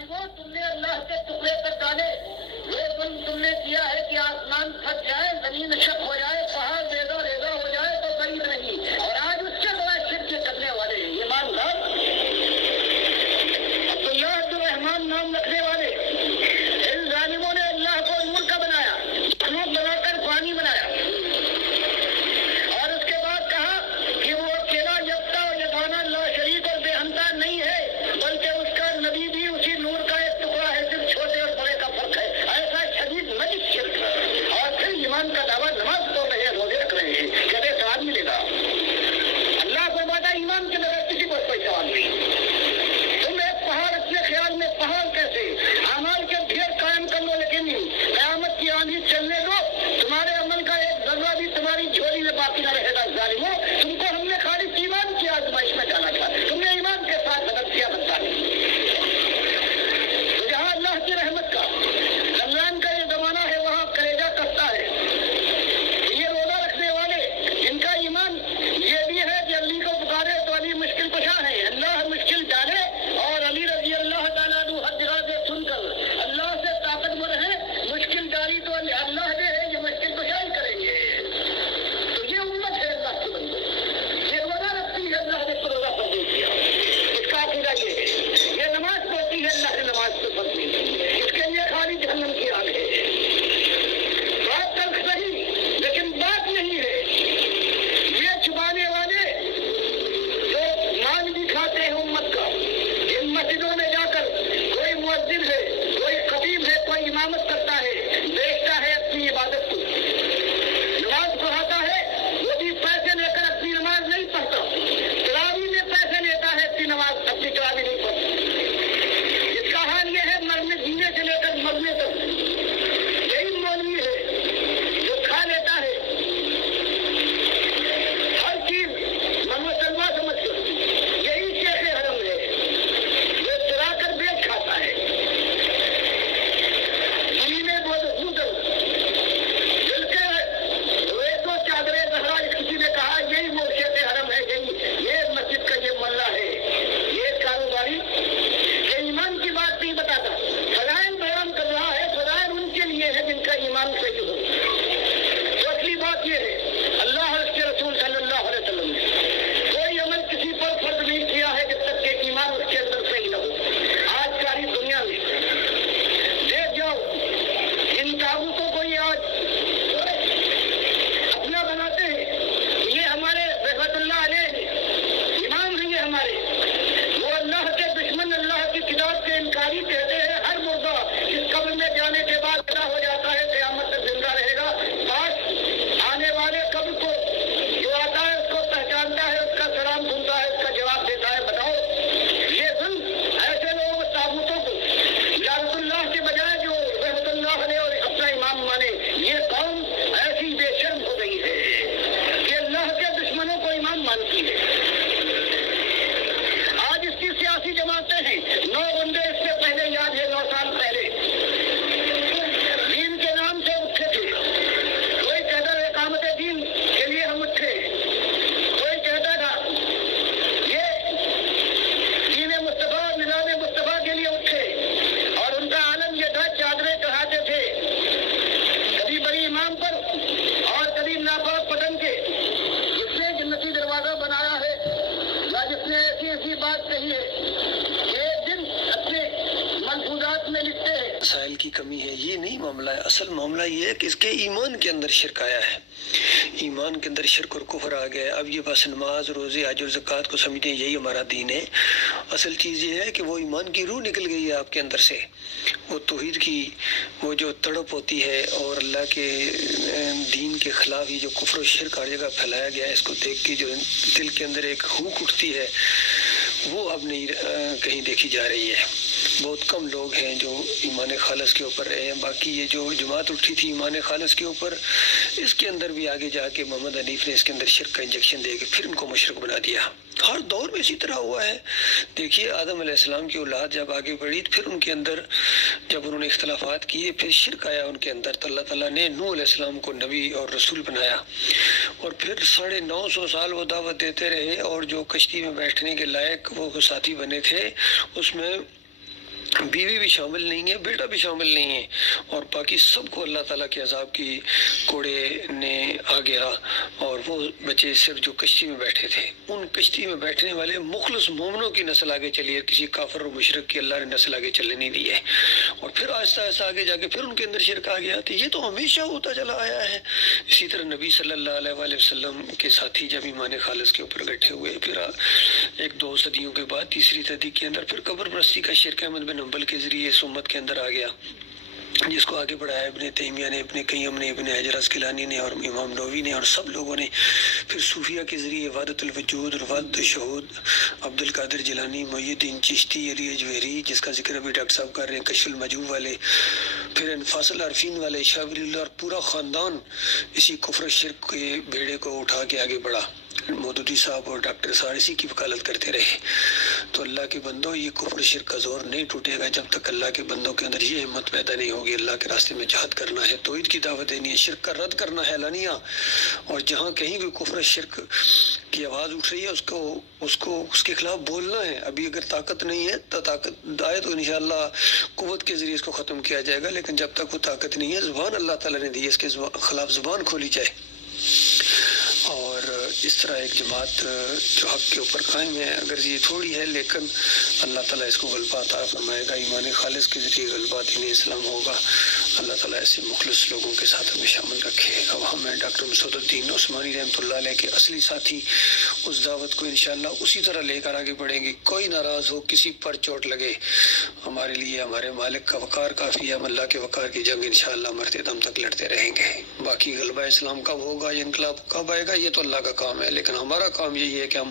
ظالموں، تم نے اللہ کے ٹکڑے پر ڈالے، یہ ظلم تم نے کیا ہے کہ آسمان پھٹ جائے، زمین شق ہو جائے، پہاڑ ریزہ ریزہ ہو جائے تو غریب نہیں، اور آج اس سے بڑا شرک کرنے والے ہیں ایماندار عبداللہ عبدالرحمان نام رکھنے والے ان ظالموں نے اللہ کو نور کا بنایا، مخلوق بنا کر پانی بنایا، اور اس کے بعد کہا کہ وہ اکیلا یکتا اور یگانہ لا شریک اور بے ہمتا نہیں ہے، بلکہ اس کا نبی بھی اسی نور کا ایک ٹکڑا ہے، صرف چھوٹے اور بڑے کا فرق ہے۔ ایسا شدید نجس شرک، اور پھر ایمان کا دعویٰ نماز پڑھ رہے ہیں، روزے رکھ رہے ہیں، کہتے ثواب ملے گا۔ اللہ فرماتا ہے ایمان کے بغیر کسی کو کوئی ثواب نہیں۔ تم ایک پہاڑ اپنے خیال میں پہاڑ کیسے اعمال کے ڈھیر قائم کر لو، لیکن قیامت کی آندھی چلنے دو، تمہارے عمل کا ایک ذرہ بھی تمہاری جھولی میں باقی نہ رہے گا۔ ظالموں، تم کو ہم نے خالص ایمان کی آزمائش میں ڈالا تھا، تم نے ایمان کے ساتھ مدد کیا بتا نہیں۔ تو جہاں اللہ کی رحمت کا رمضان کا یہ زمانہ ہے، وہاں کلیجہ کستا ہے۔ یہ روزہ رکھنے والے جن کا ایمان یہ بھی ہے کہ علی کو پکارے تو علی مشکل کشا ہے، اللہ مشکل ڈالے، اور علی رضی اللہ تعالیٰ عنہ ہر جگہ سے سن کر اللہ سے طاقتور ہے، مشکل ڈالی تو اللہ دے ہے، یہ مشکل کشا ہی کریں گے۔ تو یہ امت ہے اللہ کی بندے، یہ روزہ رکھتی ہے، اللہ نے روزہ فرض نہیں کیا، اس کا عقیدہ یہ ہے۔ یہ نماز پڑھتی ہے، اللہ نے نماز پہ فرض نہیں کی، اس کے لیے خالی جہنم کی آگ ہے۔ بات تلخ نہیں، لیکن بات نہیں ہے۔ یہ چھپانے والے جو مان بھی کھاتے ہیں امت کا، ان مسجدوں میں جا کر کوئی مؤذن ہے، کوئی خطیب ہے، کوئی امامت کرتا ہے، بیچتا ہے اپنی عبادت کو، نماز پڑھاتا ہے، وہ بھی پیسے لے کر اپنی نماز نہیں پڑھتا، تراویح میں پیسے لیتا ہے، اپنی نماز اپنی تراویح نہیں پڑھتا۔ اس کا حال یہ ہے مرنے جینے سے لے کر مرنے تک۔ یہی مولوی ہے جو کھا لیتا ہے ہر چیز مسلمہ سمجھ کر، یہی شیخ حرم ہے جو چرا کر بیچ کھاتا ہے، زمینیں بہت دل کے ریتوں چادریں مہاراج کسی نے کہا یہی وہ شیخ حرم ہے، یہی یہ مسجد کا یہ ملا ہے، یہ کاروباری کہ ایمان کی بات نہیں بتاتا، فضائل بیان کر رہا ہے، فضائل ان کے لیے ہے جن کا ایمان صحیح ہو۔ تو اصلی بات یہ ہے اللہ اور اس کے رسول صلی اللہ علیہ وسلم نے کوئی عمل کسی پر فرض نہیں کیا ہے جب تک کہ ایمان اس کے اندر صحیح نہ ہو۔ آج ساری دنیا میں دیکھ جاؤ، ان تاغوتوں کو یہ آج اپنا بناتے ہیں، یہ ہمارے رحمت اللہ علیہ ہیں، امام ہیں یہ ہمارے، وہ اللہ کے دشمن، اللہ کی کتاب کے انکاری کہتے ہیں ہر مردہ اس قبر میں جانے کے بعد پیدا ہو جاتا ہے، قیامت تک زندہ رہے گا۔ کاش آنے والے قبر کو جو آتا ہے اس کو پہچانتا ہے، اس کا سلام سنتا ہے، اس کا جواب دیتا ہے۔ بتاؤ یہ ظلم ایسے لوگ تابوتوں کو یارت اللہ کے بجائے جو رحمت اللہ علیہ اور اپنا امام مانے، یہ قوم ایسی بے شرم ہو گئی ہے کہ اللہ کے دشمنوں کو امام مانتی ہے۔ آج اس کی سیاسی جماعتیں ہیں، 9 بندے اس سے پہلے یاد ہے، 9 سال پہلے دین کے نام سے اٹھے تھے، کوئی کہتا ہے اقامت دین کے لیے ہم اٹھے، کوئی کہتا تھا یہ دین مصطفیٰ نظام مصطفیٰ کے لیے اٹھے، اور ان کا عالم یہ تھا چادریں چڑھاتے تھے، کبھی بڑی امام پر اور کبھی ناپاک پتن کے۔ جس نے جنتی دروازہ بنایا ہے یا جس نے ایسی ایسی بات کہی ہے، ایک دن اپنے ملفوظات میں لکھتے ہیں۔ مسائل کی کمی ہے، یہ نہیں معاملہ ہے۔ اصل معاملہ یہ ہے کہ اس کے ایمان کے اندر شرک آیا ہے، ایمان کے اندر شرک اور کفر آ گیا ہے۔ اب یہ بس نماز، روزے، حج اور زکوٰۃ کو سمجھیں یہی ہمارا دین ہے۔ اصل چیز یہ ہے کہ وہ ایمان کی روح نکل گئی ہے آپ کے اندر سے، وہ توحید کی وہ جو تڑپ ہوتی ہے، اور اللہ کے دین کے خلاف یہ جو کفر و شرک ہر جگہ پھیلایا گیا ہے، اس کو دیکھ کے جو دل کے اندر ایک ہوک اٹھتی ہے، وہ اب نہیں کہیں دیکھی جا رہی ہے۔ بہت کم لوگ ہیں جو ایمان خالص کے اوپر رہے ہیں۔ باقی یہ جو جماعت اٹھی تھی ایمان خالص کے اوپر، اس کے اندر بھی آگے جا کے محمد حنیف نے اس کے اندر شرک کا انجیکشن دے کے پھر ان کو مشرک بنا دیا۔ ہر دور میں اسی طرح ہوا ہے۔ دیکھیے آدم علیہ السلام کی اولاد جب آگے بڑھی، پھر ان کے اندر جب انہوں نے اختلافات کیے، پھر شرک آیا ان کے اندر، تو اللہ تعالیٰ نے نوح علیہ السلام کو نبی اور رسول بنایا، اور پھر 950 سال وہ دعوت دیتے رہے، اور جو کشتی میں بیٹھنے کے لائق وہ ساتھی بنے تھے، اس میں بیوی بھی شامل نہیں ہے، بیٹا بھی شامل نہیں ہے، اور باقی سب کو اللہ تعالیٰ کے عذاب کی کوڑے نے آ گیا، اور وہ بچے صرف جو کشتی میں بیٹھے تھے، ان کشتی میں بیٹھنے والے مخلص مومنوں کی نسل آگے چلی ہے، کسی کافر و مشرک کی اللہ نے نسل آگے چلنے نہیں دی ہے، اور پھر آہستہ آہستہ آگے جا کے پھر ان کے اندر شرک آ گیا۔ تو یہ تو ہمیشہ ہوتا چلا آیا ہے۔ اسی طرح نبی صلی اللہ علیہ وآلہ وسلم کے ساتھی جب ایمان خالص کے اوپر گٹھے ہوئے، پھر ایک دو صدیوں کے بعد تیسری صدی کے اندر پھر قبر پرستی کا شرک احمد بن حنبل کے ذریعے اس امت کے اندر آ گیا، جس کو آگے بڑھایا ابن تیمیہ نے، ابن قیم نے، ابن حجر عسقلانی نے، اور امام نووی نے، اور سب لوگوں نے۔ پھر صوفیہ کے ذریعے وحدت الوجود اور وحدت الشہود، عبد القادر جیلانی، محی الدین چشتی، علی اجویری جس کا ذکر ابھی ڈاکٹر صاحب کر رہے ہیں، کشف المجوب والے، پھر انفاس العارفین والے، شاہ ولی اللہ، اور پورا خاندان اسی کفر شرک کے بیڑے کو اٹھا کے آگے بڑھا۔ مودودی صاحب اور ڈاکٹر سارسی کی وکالت کرتے رہے۔ تو اللہ کے بندوں، یہ کفر شرک کا زور نہیں ٹوٹے گا جب تک اللہ کے بندوں کے اندر یہ ہمت پیدا نہیں ہوگی۔ اللہ کے راستے میں جہاد کرنا ہے، توحید کی دعوت دینی ہے، شرک کا رد کرنا ہے اعلانیہ، اور جہاں کہیں بھی کفر شرک کی آواز اٹھ رہی ہے اس کے خلاف بولنا ہے۔ ابھی اگر طاقت نہیں ہے تو طاقت آئے تو انشاءاللہ قوت کے ذریعے اس کو ختم کیا جائے گا، لیکن جب تک وہ طاقت نہیں ہے، زبان اللہ تعالیٰ نے دی ہے، اس کے خلاف زبان کھولی جائے۔ اور اس طرح ایک جماعت جو حق کے اوپر قائم ہے، اگر یہ تھوڑی ہے لیکن اللہ تعالیٰ اس کو غلبہ عطا فرمائے گا، ایمان خالص کے ذریعے غلبہ دین اسلام ہوگا۔ اللہ تعالیٰ ایسے مخلص لوگوں کے ساتھ ہمیں شامل رکھے۔ اب ہم ہیں ڈاکٹر مسعود الدین عثمانی رحمۃ اللہ علیہ کے اصلی ساتھی، اس دعوت کو انشاءاللہ اسی طرح لے کر آگے بڑھیں گے۔ کوئی ناراض ہو، کسی پر چوٹ لگے، ہمارے لیے ہمارے مالک کا وقار کافی ہے، ہم اللہ کے وقار کی جنگ انشاءاللہ مرتے دم تک لڑتے رہیں گے۔ باقی غلبہ اسلام کب ہوگا، یہ انقلاب کب آئے گا، یہ تو اللہ کا کام ہے، لیکن ہمارا کام یہی ہے کہ ہم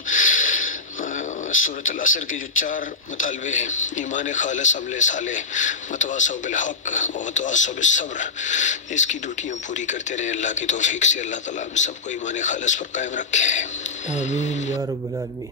سورۃ العصر کے جو 4 مطالبے ہیں، ایمان خالص، عمل صالح، متواصوا بالحق و متواصوا بالصبر، اس کی ڈیوٹیاں پوری کرتے رہیں۔ اللہ کی توفیق سے اللہ تعالیٰ ہم سب کو ایمان خالص پر قائم رکھے۔ آمین یا رب العالمین۔